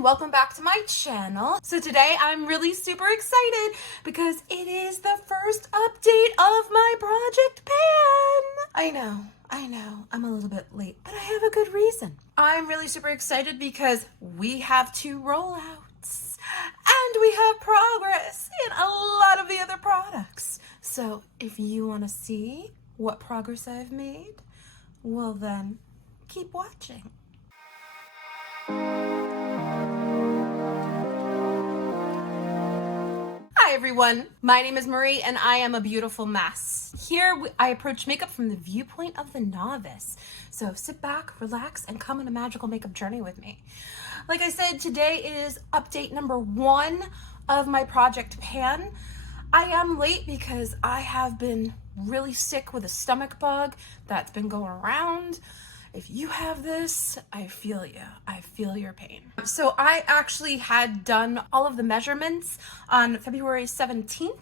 and welcome back to my channel. So today I'm really super excited because it is the first update of my project pan. I know, I'm a little bit late, but I have a good reason. I'm really super excited because we have 2 rollouts and we have progress in a lot of the other products. So if you want to see what progress I've made, well then, keep watching. Hi everyone, my name is Marie and I am a beautiful mess. Here I approach makeup from the viewpoint of the novice. So sit back, relax, and come on a magical makeup journey with me. Like I said, today is update number 1 of my project pan. I am late because I have been really sick with a stomach bug that's been going around. If you have this, I feel you. I feel your pain. So I actually had done all of the measurements on February 17th.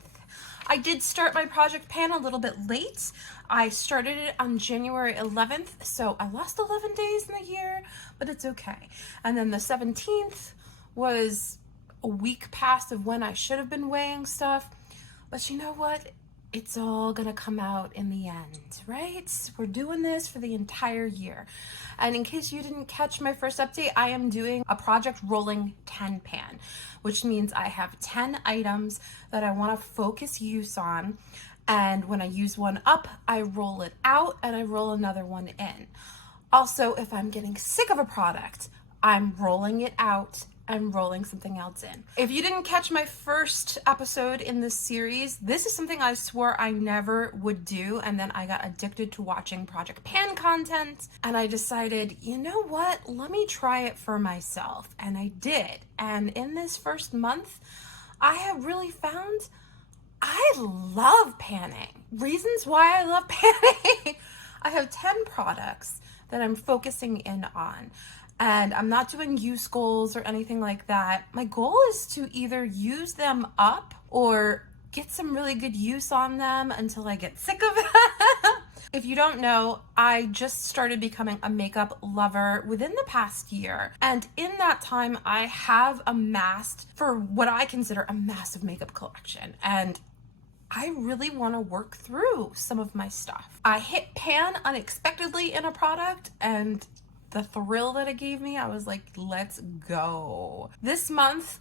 I did start my project pan a little bit late. I started it on January 11th, so I lost 11 days in the year, but it's okay. And then the 17th was a week past of when I should have been weighing stuff. But you know what? It's all gonna come out in the end, right? We're doing this for the entire year. And in case you didn't catch my first update, I am doing a project rolling 10 pan, which means I have 10 items that I wanna focus use on. And when I use one up, I roll it out and I roll another one in. Also, if I'm getting sick of a product, I'm rolling it out and rolling something else in. If you didn't catch my first episode in this series, this is something I swore I never would do, and then I got addicted to watching Project Pan content, and I decided, you know what, let me try it for myself, and I did. And in this first month, I have really found I love panning. Reasons why I love panning. I have 10 products that I'm focusing in on. And I'm not doing use goals or anything like that. My goal is to either use them up or get some really good use on them until I get sick of it. If you don't know, I just started becoming a makeup lover within the past year. And in that time, I have amassed, for what I consider a massive makeup collection. And I really want to work through some of my stuff. I hit pan unexpectedly in a product, and the thrill that it gave me, I was like, let's go. This month,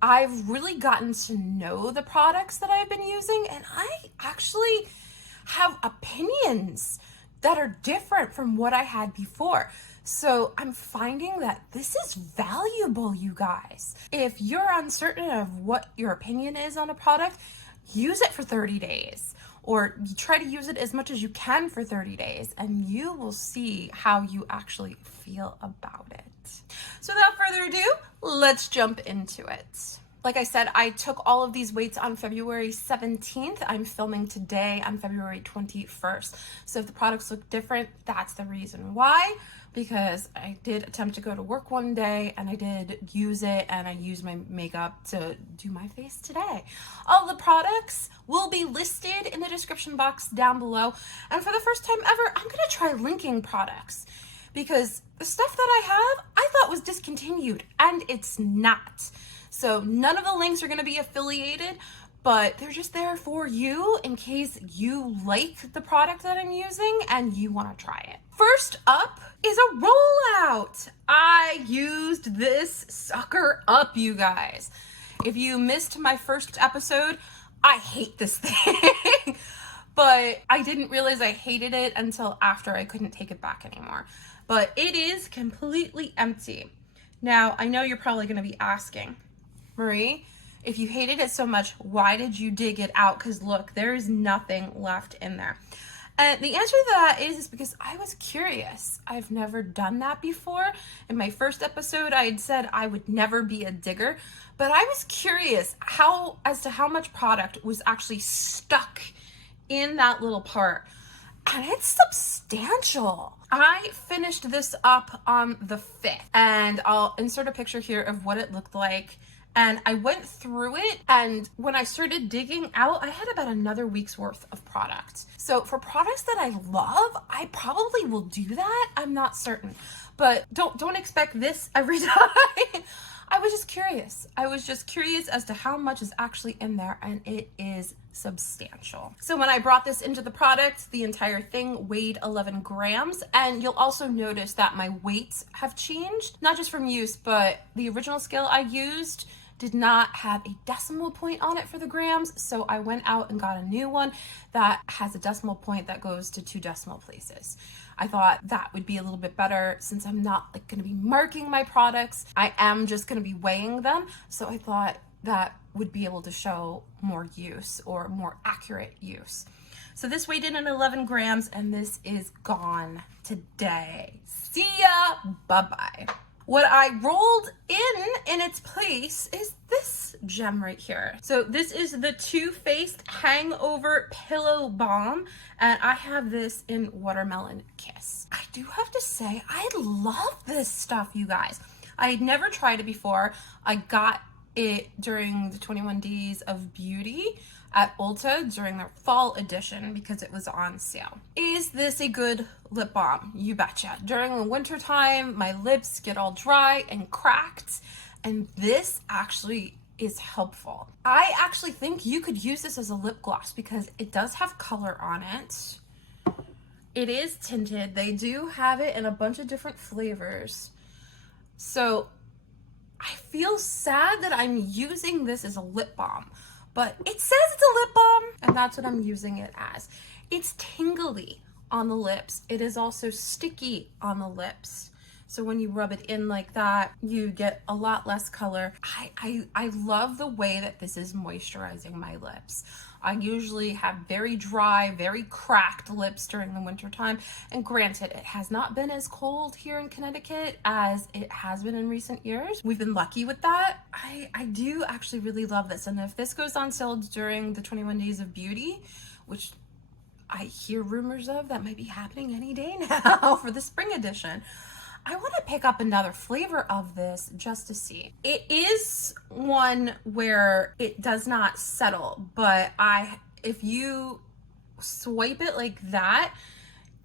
I've really gotten to know the products that I've been using, and I actually have opinions that are different from what I had before. So I'm finding that this is valuable, you guys. If you're uncertain of what your opinion is on a product, use it for 30 days. Or you try to use it as much as you can for 30 days and you will see how you actually feel about it. So without further ado, let's jump into it. Like I said, I took all of these weights on February 17th. I'm filming today on February 21st. So if the products look different, that's the reason why. Because I did attempt to go to work one day and I did use it, and I used my makeup to do my face today. All the products will be listed in the description box down below. And for the first time ever, I'm gonna try linking products because the stuff that I have, I thought was discontinued and it's not. So none of the links are gonna be affiliated, but they're just there for you in case you like the product that I'm using and you wanna try it. First up is a rollout. I used this sucker up, you guys. If you missed my first episode, I hate this thing. But I didn't realize I hated it until after I couldn't take it back anymore. But it is completely empty. Now, I know you're probably gonna be asking, Marie, if you hated it so much, why did you dig it out? Because look, there is nothing left in there. And the answer to that is because I was curious. I've never done that before. In my first episode, I had said I would never be a digger, but I was curious as to how much product was actually stuck in that little part. And it's substantial. I finished this up on the 5th, and I'll insert a picture here of what it looked like. And I went through it, and when I started digging out, I had about another week's worth of product. So for products that I love, I probably will do that. I'm not certain, but don't expect this every time. I was just curious. I was just curious as to how much is actually in there, and it is substantial. So when I brought this into the product, the entire thing weighed 11 grams, and you'll also notice that my weights have changed, not just from use, but the original scale I used did not have a decimal point on it for the grams, so I went out and got a new one that has a decimal point that goes to 2 decimal places. I thought that would be a little bit better since I'm not like going to be marking my products. I am just going to be weighing them, so I thought that would be able to show more use or more accurate use. So this weighed in at 11 grams, and this is gone today. See ya, bye-bye. What I rolled in its place is this gem right here. So this is the Too Faced Hangover Pillow Balm, and I have this in Watermelon Kiss. I do have to say, I love this stuff, you guys. I had never tried it before. I got it during the 21 Days of Beauty at Ulta during their fall edition because it was on sale. Is this a good lip balm? You betcha. During the winter time, my lips get all dry and cracked, and this actually is helpful. I actually think you could use this as a lip gloss because it does have color on it. It is tinted. They do have it in a bunch of different flavors. So I feel sad that I'm using this as a lip balm, but it says it's a lip balm, and that's what I'm using it as. It's tingly on the lips. It is also sticky on the lips. So when you rub it in like that, you get a lot less color. I love the way that this is moisturizing my lips. I usually have very dry, very cracked lips during the winter time. And granted, it has not been as cold here in Connecticut as it has been in recent years. We've been lucky with that. I do actually really love this. And if this goes on sale during the 21 Days of Beauty, which I hear rumors of that might be happening any day now for the spring edition, I want to pick up another flavor of this just to see. It is one where it does not settle, but if you swipe it like that,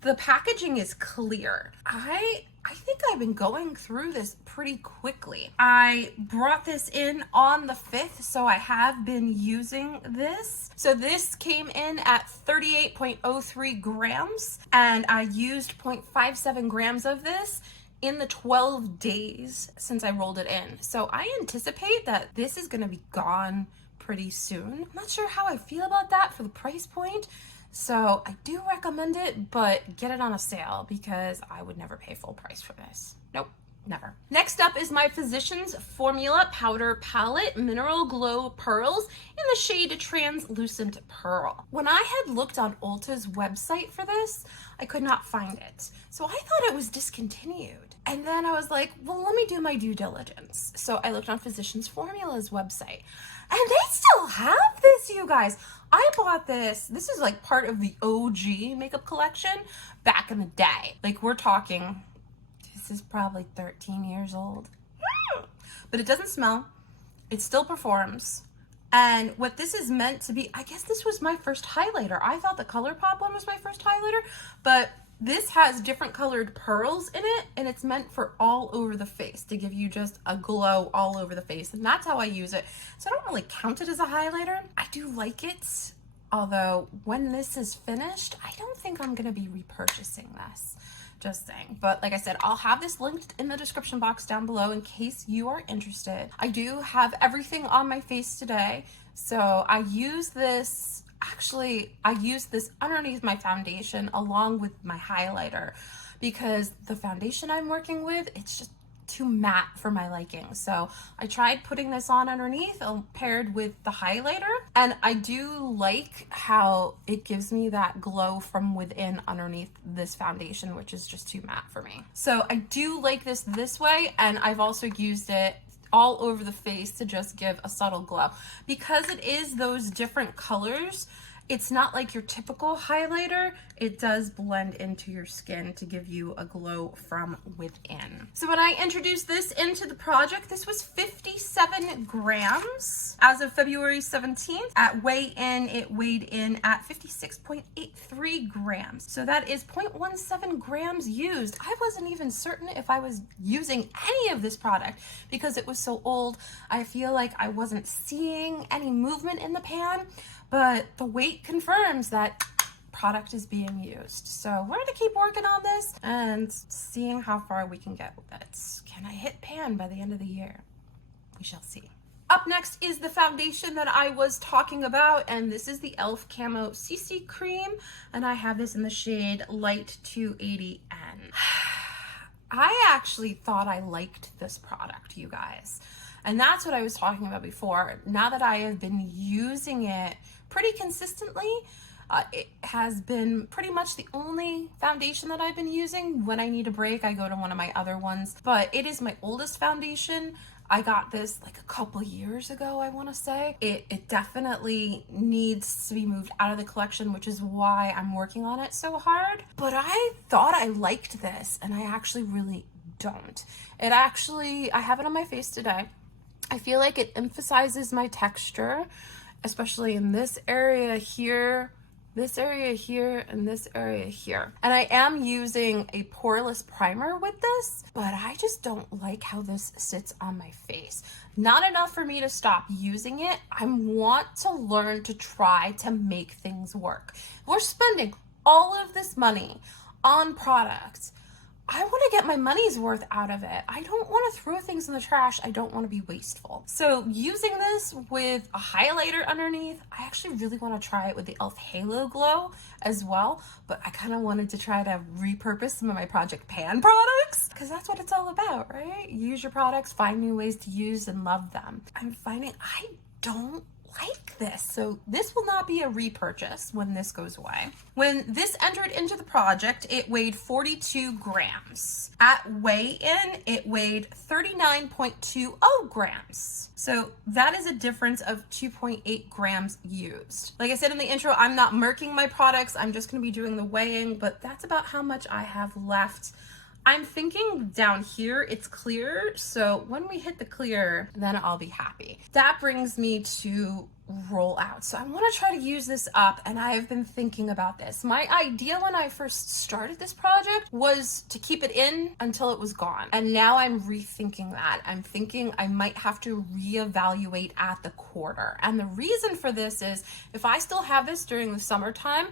the packaging is clear. I think I've been going through this pretty quickly. I brought this in on the 5th, so I have been using this. So this came in at 38.03 grams, and I used 0.57 grams of this in the 12 days since I rolled it in. So I anticipate that this is gonna be gone pretty soon. I'm not sure how I feel about that for the price point. So I do recommend it, but get it on a sale because I would never pay full price for this. Nope, never. Next up is my Physicians Formula Powder Palette Mineral Glow Pearls in the shade Translucent Pearl. When I had looked on Ulta's website for this, I could not find it. So I thought it was discontinued. And then I was like, well, let me do my due diligence. So I looked on Physicians Formula's website, and they still have this, you guys. I bought this. This is like part of the OG makeup collection back in the day. Like we're talking, this is probably 13 years old. But it doesn't smell. It still performs. And what this is meant to be, I guess this was my first highlighter. I thought the ColourPop one was my first highlighter, but this has different colored pearls in it, and it's meant for all over the face to give you just a glow all over the face, and that's how I use it. So I don't really count it as a highlighter. I do like it, although when this is finished, I don't think I'm gonna be repurchasing this. Just saying. But like I said, I'll have this linked in the description box down below in case you are interested. I do have everything on my face today, so I use this. Actually, I use this underneath my foundation along with my highlighter because the foundation I'm working with, it's just too matte for my liking. So I tried putting this on underneath paired with the highlighter, and I do like how it gives me that glow from within underneath this foundation, which is just too matte for me. So I do like this way, and I've also used it all over the face to just give a subtle glow. Because it is those different colors It's not like your typical highlighter. It does blend into your skin to give you a glow from within. So when I introduced this into the project, this was 57 grams as of February 17th. At weigh-in, it weighed in at 56.83 grams. So that is 0.17 grams used. I wasn't even certain if I was using any of this product because it was so old. I feel like I wasn't seeing any movement in the pan, but the weight confirms that product is being used. So we're gonna keep working on this and seeing how far we can get with it. Can I hit pan by the end of the year? We shall see. Up next is the foundation that I was talking about, and this is the e.l.f. Camo CC Cream, and I have this in the shade Light 280N. I actually thought I liked this product, you guys. And that's what I was talking about before. Now that I have been using it pretty consistently, it has been pretty much the only foundation that I've been using. When I need a break, I go to one of my other ones, but it is my oldest foundation. I got this like a couple years ago, I want to say. It definitely needs to be moved out of the collection, which is why I'm working on it so hard. But I thought I liked this, and I actually really don't. I have it on my face today. I feel like it emphasizes my texture, especially in this area here, this area here, and this area here. And I am using a poreless primer with this, but I just don't like how this sits on my face. Not enough for me to stop using it. I want to learn to try to make things work. We're spending all of this money on products. I want to get my money's worth out of it. I don't want to throw things in the trash. I don't want to be wasteful. So using this with a highlighter underneath, I actually really want to try it with the e.l.f. Halo Glow as well, but I kind of wanted to try to repurpose some of my Project Pan products because that's what it's all about, right? Use your products, find new ways to use and love them. I'm finding I don't like this. So this will not be a repurchase when this goes away. When this entered into the project, it weighed 42 grams. At weigh-in, it weighed 39.20 grams. So that is a difference of 2.8 grams used. Like I said in the intro, I'm not marking my products. I'm just going to be doing the weighing, but that's about how much I have left. I'm thinking down here it's clear, so when we hit the clear, then I'll be happy. That brings me to roll out. So I want to try to use this up, and I have been thinking about this. My idea when I first started this project was to keep it in until it was gone. And now I'm rethinking that. I'm thinking I might have to reevaluate at the quarter. And the reason for this is if I still have this during the summertime,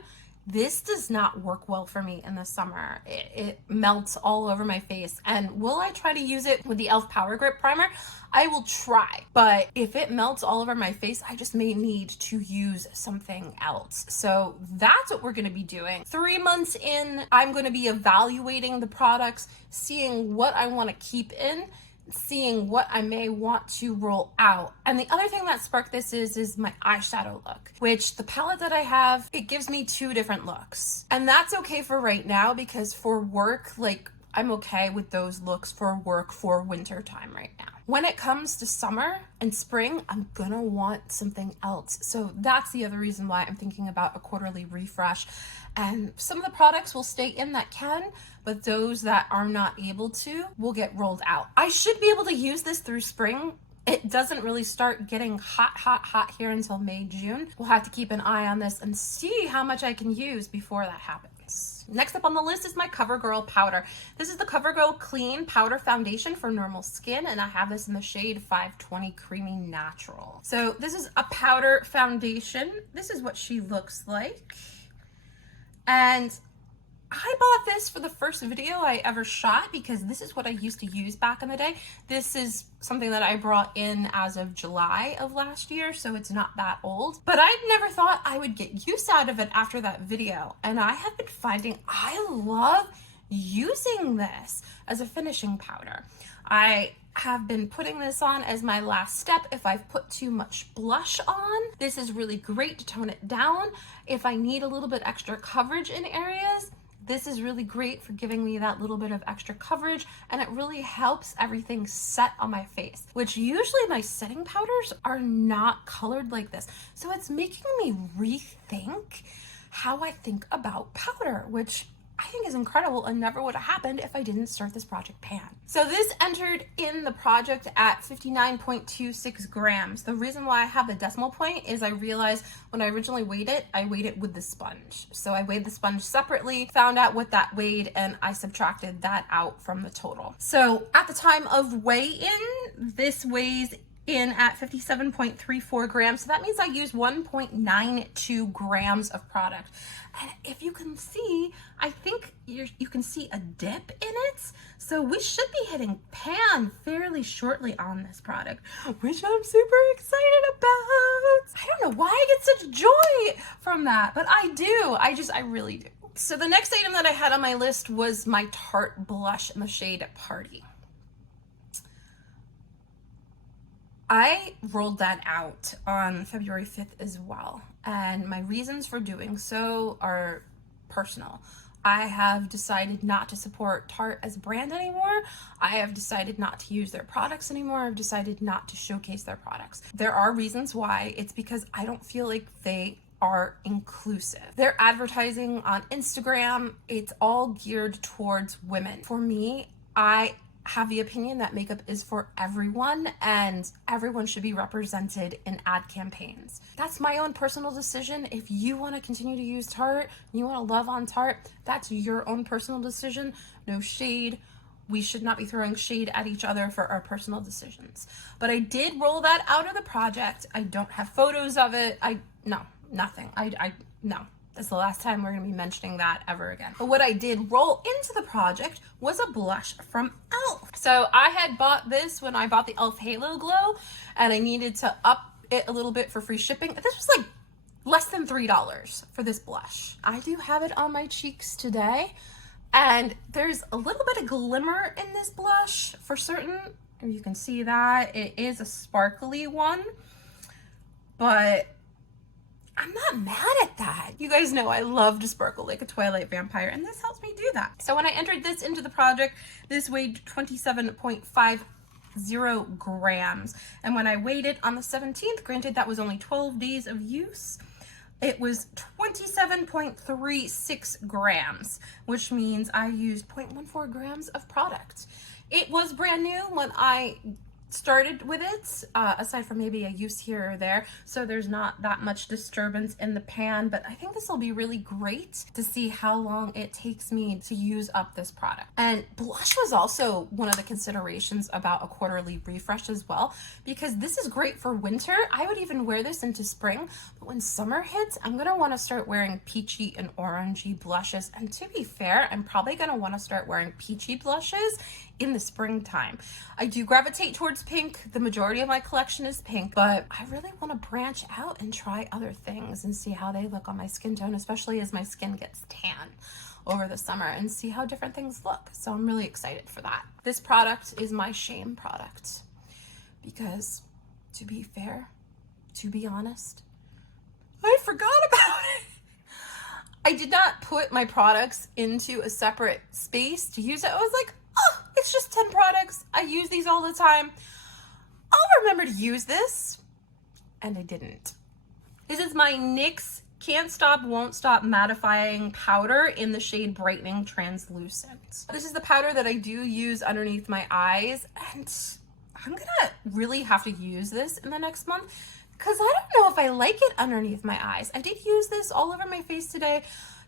this does not work well for me in the summer. It melts all over my face. And will I try to use it with the e.l.f. Power Grip Primer? I will try. But if it melts all over my face, I just may need to use something else. So that's what we're going to be doing. 3 months in, I'm going to be evaluating the products, seeing what I want to keep in, seeing what I may want to roll out. And the other thing that sparked this is my eyeshadow look, which the palette that I have, it gives me 2 different looks. And that's okay for right now because for work, like I'm okay with those looks for work for winter time right now. When it comes to summer and spring, I'm gonna want something else. So that's the other reason why I'm thinking about a quarterly refresh. And some of the products will stay in that can, but those that are not able to will get rolled out. I should be able to use this through spring. It doesn't really start getting hot here until May, June. We'll have to keep an eye on this and see how much I can use before that happens. Next up on the list is my CoverGirl powder. This is the CoverGirl Clean Powder Foundation for normal skin, and I have this in the shade 520 Creamy Natural. So this is a powder foundation. This is what she looks like. And I bought this for the first video I ever shot because this is what I used to use back in the day. This is something that I brought in as of July of last year, so it's not that old. But I never thought I would get use out of it after that video. And I have been finding I love using this as a finishing powder. I have been putting this on as my last step if I've put too much blush on. This is really great to tone it down. If I need a little bit extra coverage in areas, This is really great for giving me that little bit of extra coverage, and it really helps everything set on my face, which usually my setting powders are not colored like this. So it's making me rethink how I think about powder, which I think is incredible and never would have happened if I didn't start this project pan. So this entered in the project at 59.26 grams. The reason why I have the decimal point is I realized when I originally weighed it, I weighed it with the sponge. So I weighed the sponge separately, found out what that weighed, and I subtracted that out from the total. So at the time of weigh-in, this weighs in at 57.34 grams. So that means I used 1.92 grams of product. And if you can see, I think you can see a dip in it. So we should be hitting pan fairly shortly on this product, which I'm super excited about. I don't know why I get such joy from that, but I do. I really do. So the next item that I had on my list was my Tarte blush in the shade Party. I rolled that out on February 5th as well, and my reasons for doing so are personal. I have decided not to support Tarte as a brand anymore. I have decided not to use their products anymore. I've decided not to showcase their products. There are reasons why. It's because I don't feel like they are inclusive. Their advertising on Instagram, it's all geared towards women. For me, I have the opinion that makeup is for everyone and everyone should be represented in ad campaigns. That's my own personal decision. If you want to continue to use Tarte, you want to love on Tarte, that's your own personal decision. No shade. We should not be throwing shade at each other for our personal decisions. But I did roll that out of the project. I don't have photos of it. Nothing. No. That's the last time we're going to be mentioning that ever again. But what I did roll into the project was a blush from e.l.f. So I had bought this when I bought the e.l.f. Halo Glow, and I needed to up it a little bit for free shipping. This was like less than $3 for this blush. I do have it on my cheeks today, and there's a little bit of glimmer in this blush for certain. You can see that. It is a sparkly one, but I'm not mad at that. You guys know I love to sparkle like a Twilight vampire, and this helps me do that. So when I entered this into the project, this weighed 27.50 grams. And when I weighed it on the 17th, granted that was only 12 days of use, it was 27.36 grams, which means I used 0.14 grams of product. It was brand new when I started with it, aside from maybe a use here or there, so there's not that much disturbance in the pan, but I think this will be really great to see how long it takes me to use up this product. And blush was also one of the considerations about a quarterly refresh as well, because this is great for winter. I would even wear this into spring, but when summer hits, I'm gonna want to start wearing peachy and orangey blushes, and to be fair, I'm probably gonna want to start wearing peachy blushes in the springtime. I do gravitate towards pink. The majority of my collection is pink, but I really want to branch out and try other things and see how they look on my skin tone, especially as my skin gets tan over the summer, and see how different things look. So I'm really excited for that. This product is my shame product because, to be fair, to be honest, I forgot about it. I did not put my products into a separate space to use it. I was like, oh, it's just 10 products. I use these all the time. I'll remember to use this. And I didn't. This is my NYX Can't Stop, Won't Stop Mattifying Powder in the shade Brightening Translucent. This is the powder that I do use underneath my eyes, and I'm gonna really have to use this in the next month because I don't know if I like it underneath my eyes. I did use this all over my face today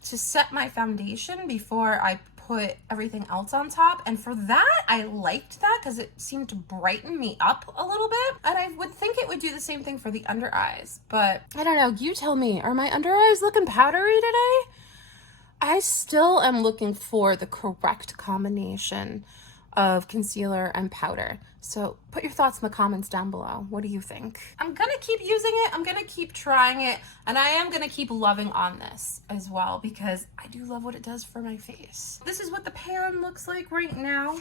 to set my foundation before I put everything else on top, and for that I liked that because it seemed to brighten me up a little bit, and I would think it would do the same thing for the under eyes, but I don't know. You tell me, are my under eyes looking powdery today? I still am looking for the correct combination of concealer and powder. So put your thoughts in the comments down below. What do you think? I'm gonna keep using it, I'm gonna keep trying it, and I am gonna keep loving on this as well because I do love what it does for my face. This is what the pan looks like right now.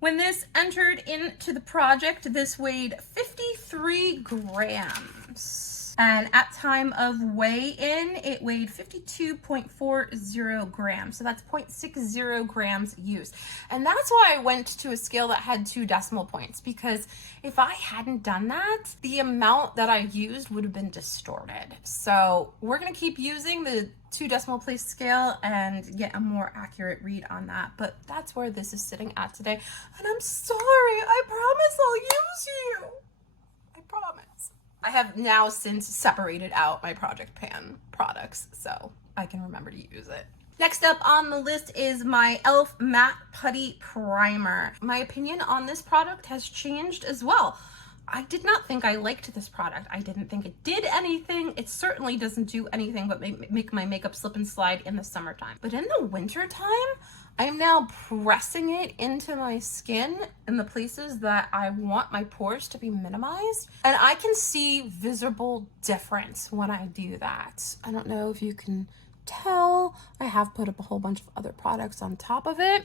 When this entered into the project, this weighed 53 grams. And at time of weigh-in, it weighed 52.40 grams. So that's 0.60 grams used. And that's why I went to a scale that had 2 decimal points, because if I hadn't done that, the amount that I used would have been distorted. So we're going to keep using the 2 decimal place scale and get a more accurate read on that. But that's where this is sitting at today. And I'm sorry. I promise I'll use you. I promise. I have now since separated out my Project Pan products, so I can remember to use it. Next up on the list is my e.l.f. Matte Putty Primer. My opinion on this product has changed as well. I did not think I liked this product. I didn't think it did anything. It certainly doesn't do anything but make my makeup slip and slide in the summertime. But in the wintertime, I'm now pressing it into my skin in the places that I want my pores to be minimized. And I can see visible difference when I do that. I don't know if you can tell. I have put up a whole bunch of other products on top of it,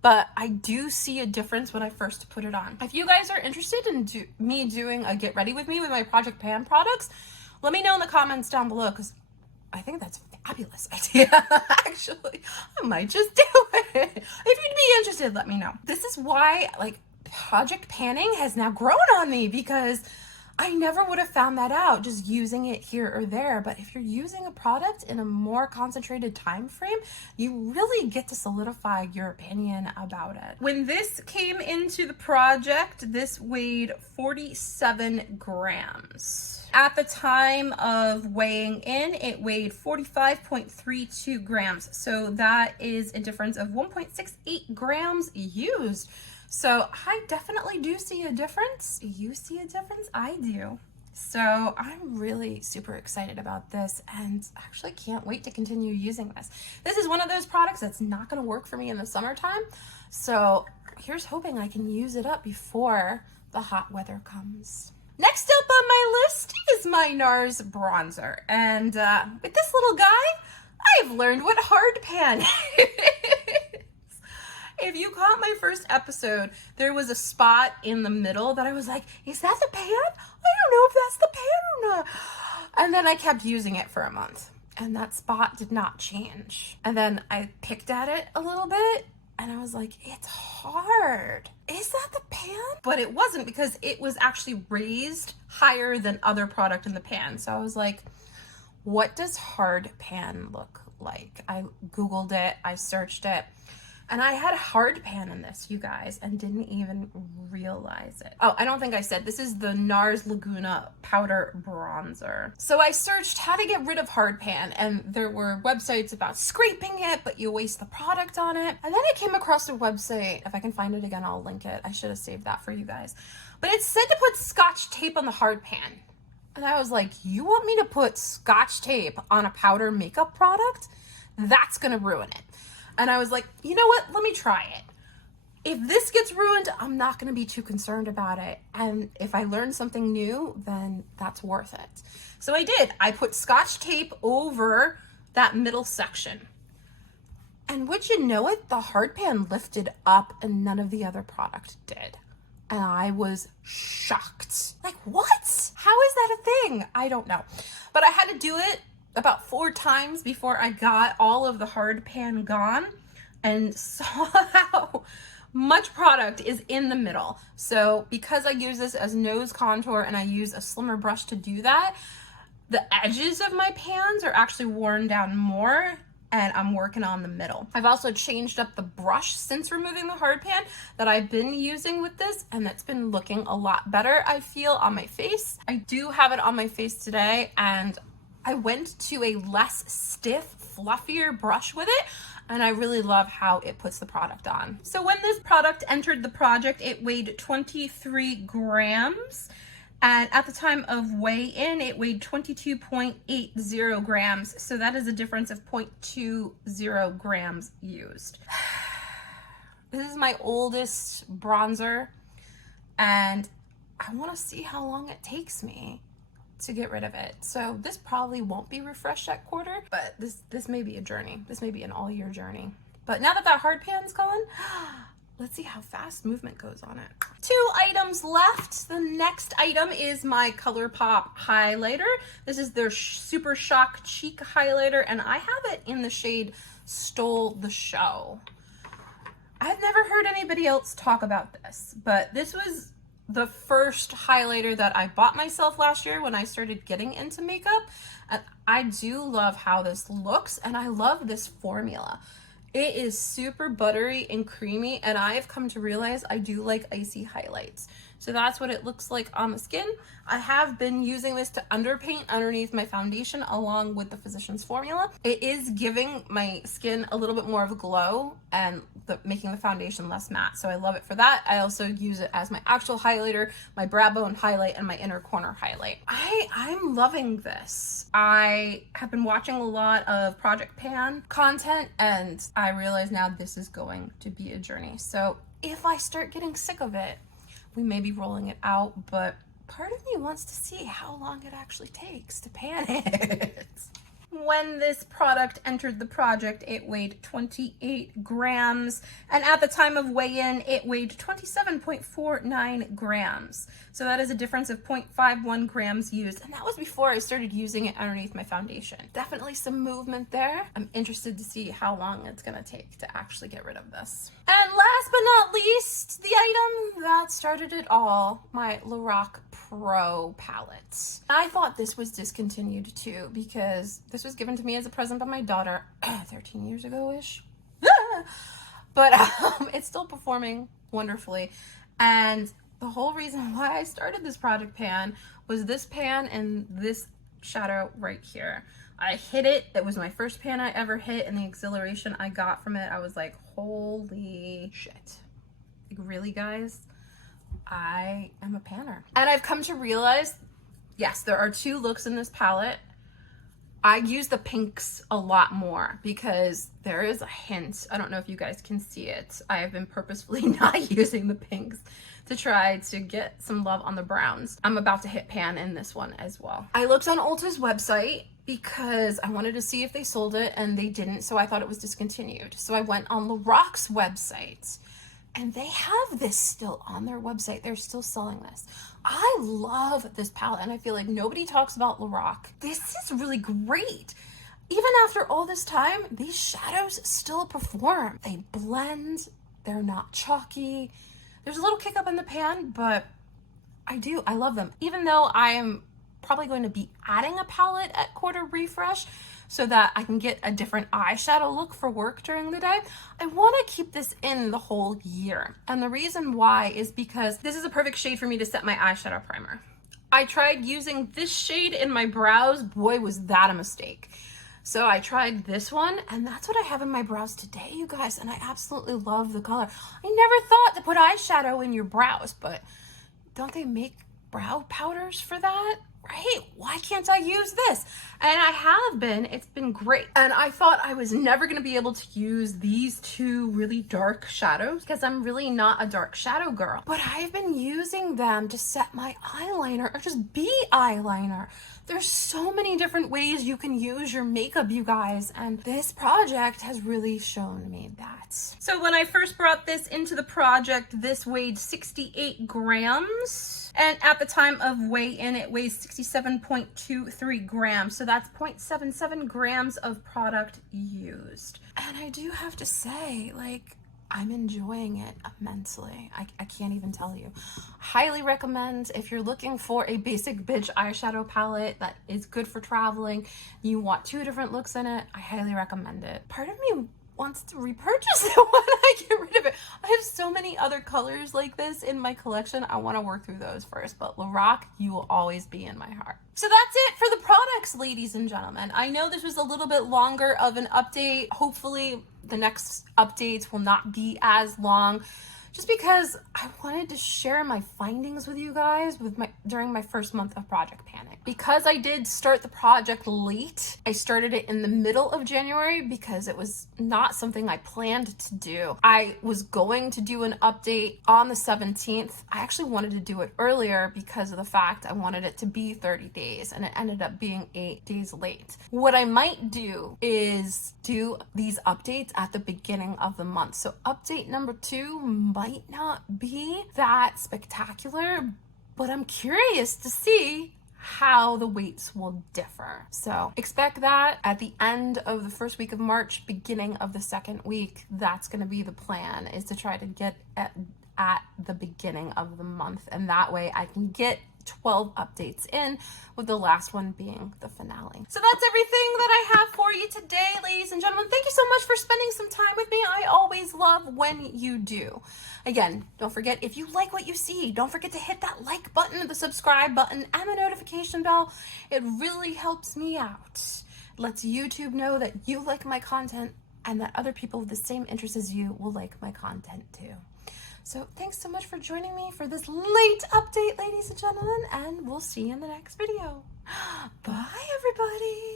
but I do see a difference when I first put it on. If you guys are interested in me doing a get ready with me with my Project Pan products, let me know in the comments down below, because I think that's a fabulous idea. Actually, I might just do it. If you'd be interested, let me know. This is why like Project Panning has now grown on me, because I never would have found that out just using it here or there. But if you're using a product in a more concentrated time frame, you really get to solidify your opinion about it. When this came into the project, this weighed 47 grams. At the time of weighing in, it weighed 45.32 grams. So that is a difference of 1.68 grams used. So I definitely do see a difference. You see a difference? I do. So I'm really super excited about this and actually can't wait to continue using this. This is one of those products that's not going to work for me in the summertime. So here's hoping I can use it up before the hot weather comes. Next up on my list is my NARS bronzer. And with this little guy, I've learned what hard pan is. If you caught my first episode, there was a spot in the middle that I was like, is that the pan? I don't know if that's the pan or not. And then I kept using it for a month and that spot did not change. And then I picked at it a little bit and I was like, it's hard. Is that the pan? But it wasn't, because it was actually raised higher than other product in the pan. So I was like, what does hard pan look like? I Googled it, I searched it. And I had hard pan in this, you guys, and didn't even realize it. Oh, I don't think I said, this is the NARS Laguna Powder Bronzer. So I searched how to get rid of hard pan, and there were websites about scraping it, but you waste the product on it. And then I came across a website, if I can find it again, I'll link it. I should have saved that for you guys. But it said to put Scotch tape on the hard pan. And I was like, you want me to put Scotch tape on a powder makeup product? That's gonna ruin it. And I was like, you know what? Let me try it. If this gets ruined, I'm not going to be too concerned about it. And if I learn something new, then that's worth it. So I did. I put Scotch tape over that middle section. And would you know it, the hard pan lifted up and none of the other product did. And I was shocked. Like, what? How is that a thing? I don't know. But I had to do it about 4 times before I got all of the hard pan gone and saw how much product is in the middle. So because I use this as nose contour and I use a slimmer brush to do that, the edges of my pans are actually worn down more and I'm working on the middle. I've also changed up the brush since removing the hard pan that I've been using with this, and that's been looking a lot better, I feel, on my face. I do have it on my face today, and I went to a less stiff, fluffier brush with it, and I really love how it puts the product on. So when this product entered the project, it weighed 23 grams. And at the time of weigh-in, it weighed 22.80 grams. So that is a difference of 0.20 grams used. This is my oldest bronzer, and I want to see how long it takes me to get rid of it. So this probably won't be refreshed at quarter, but this may be a journey. This may be an all-year journey. But now that that hard pan's gone, let's see how fast movement goes on it. 2 items left. The next item is my ColourPop highlighter. This is their Super Shock Cheek highlighter, and I have it in the shade Stole the Show. I've never heard anybody else talk about this, but this was the first highlighter that I bought myself last year when I started getting into makeup. And I do love how this looks, and I love this formula. It is super buttery and creamy, and I have come to realize I do like icy highlights. So that's what it looks like on the skin. I have been using this to underpaint underneath my foundation along with the Physicians Formula. It is giving my skin a little bit more of a glow and making the foundation less matte. So I love it for that. I also use it as my actual highlighter, my brow bone highlight, and my inner corner highlight. I'm loving this. I have been watching a lot of Project Pan content, and I realize now this is going to be a journey. So if I start getting sick of it, we may be rolling it out, but part of me wants to see how long it actually takes to pan it. When this product entered the project, it weighed 28 grams, and at the time of weigh-in, it weighed 27.49 grams. So that is a difference of 0.51 grams used, and that was before I started using it underneath my foundation. Definitely some movement there. I'm interested to see how long it's gonna take to actually get rid of this. And last but not least, the item that started it all, my Lorac Pro palette. I thought this was discontinued too, because this was given to me as a present by my daughter 13 years ago-ish. But it's still performing wonderfully. And the whole reason why I started this Project Pan was this pan and this shadow right here. I hit it. It was my first pan I ever hit, and the exhilaration I got from it, I was like, holy shit. Like, really, guys? I am a panner. And I've come to realize, yes, there are 2 looks in this palette. I use the pinks a lot more because there is a hint. I don't know if you guys can see it. I have been purposefully not using the pinks to try to get some love on the browns. I'm about to hit pan in this one as well. I looked on Ulta's website because I wanted to see if they sold it, and they didn't, so I thought it was discontinued. So I went on Lorac's website, and they have this still on their website. They're still selling this. I love this palette, and I feel like nobody talks about Lorac. This is really great. Even after all this time, these shadows still perform. They blend, they're not chalky. There's a little kick up in the pan, but I love them. Even though I am probably going to be adding a palette at quarter refresh so that I can get a different eyeshadow look for work during the day, I want to keep this in the whole year. And the reason why is because this is a perfect shade for me to set my eyeshadow primer. I tried using this shade in my brows. Boy, was that a mistake. So I tried this one, and that's what I have in my brows today, you guys, and I absolutely love the color. I never thought to put eyeshadow in your brows, but don't they make brow powders for that? Right? Why can't I use this? And I have been. It's been great. And I thought I was never going to be able to use these 2 really dark shadows because I'm really not a dark shadow girl. But I've been using them to set my eyeliner or just be eyeliner. There's so many different ways you can use your makeup, you guys, and this project has really shown me that. So when I first brought this into the project, this weighed 68 grams. And at the time of weigh-in, it weighs 67.23 grams. So that's 0.77 grams of product used. And I do have to say, like, I'm enjoying it immensely. I can't even tell you. Highly recommend if you're looking for a basic bitch eyeshadow palette that is good for traveling, you want 2 different looks in it, I highly recommend it. Part of me wants to repurchase it when I get rid of it. I have so many other colors like this in my collection. I want to work through those first, but Lorac, you will always be in my heart. So that's it for the products, ladies and gentlemen. I know this was a little bit longer of an update. Hopefully the next updates will not be as long. just because I wanted to share my findings with you guys during my first month of Project Panic. Because I did start the project late, I started it in the middle of January because it was not something I planned to do. I was going to do an update on the 17th. I actually wanted to do it earlier because of the fact I wanted it to be 30 days, and it ended up being 8 days late. What I might do is do these updates at the beginning of the month. So update number 2 might not be that spectacular, but I'm curious to see how the weights will differ. So expect that at the end of the first week of March, beginning of the second week. That's going to be the plan, is to try to get at the beginning of the month, and that way I can get 12 updates in, with the last one being the finale. So that's everything that I have for you today, ladies and gentlemen. Thank you so much for spending some time with me. I always love when you do. Again, don't forget, if you like what you see, don't forget to hit that like button, the subscribe button, and the notification bell. It really helps me out. Lets YouTube know that you like my content and that other people with the same interests as you will like my content too. So thanks so much for joining me for this late update, ladies and gentlemen, and we'll see you in the next video. Bye, everybody.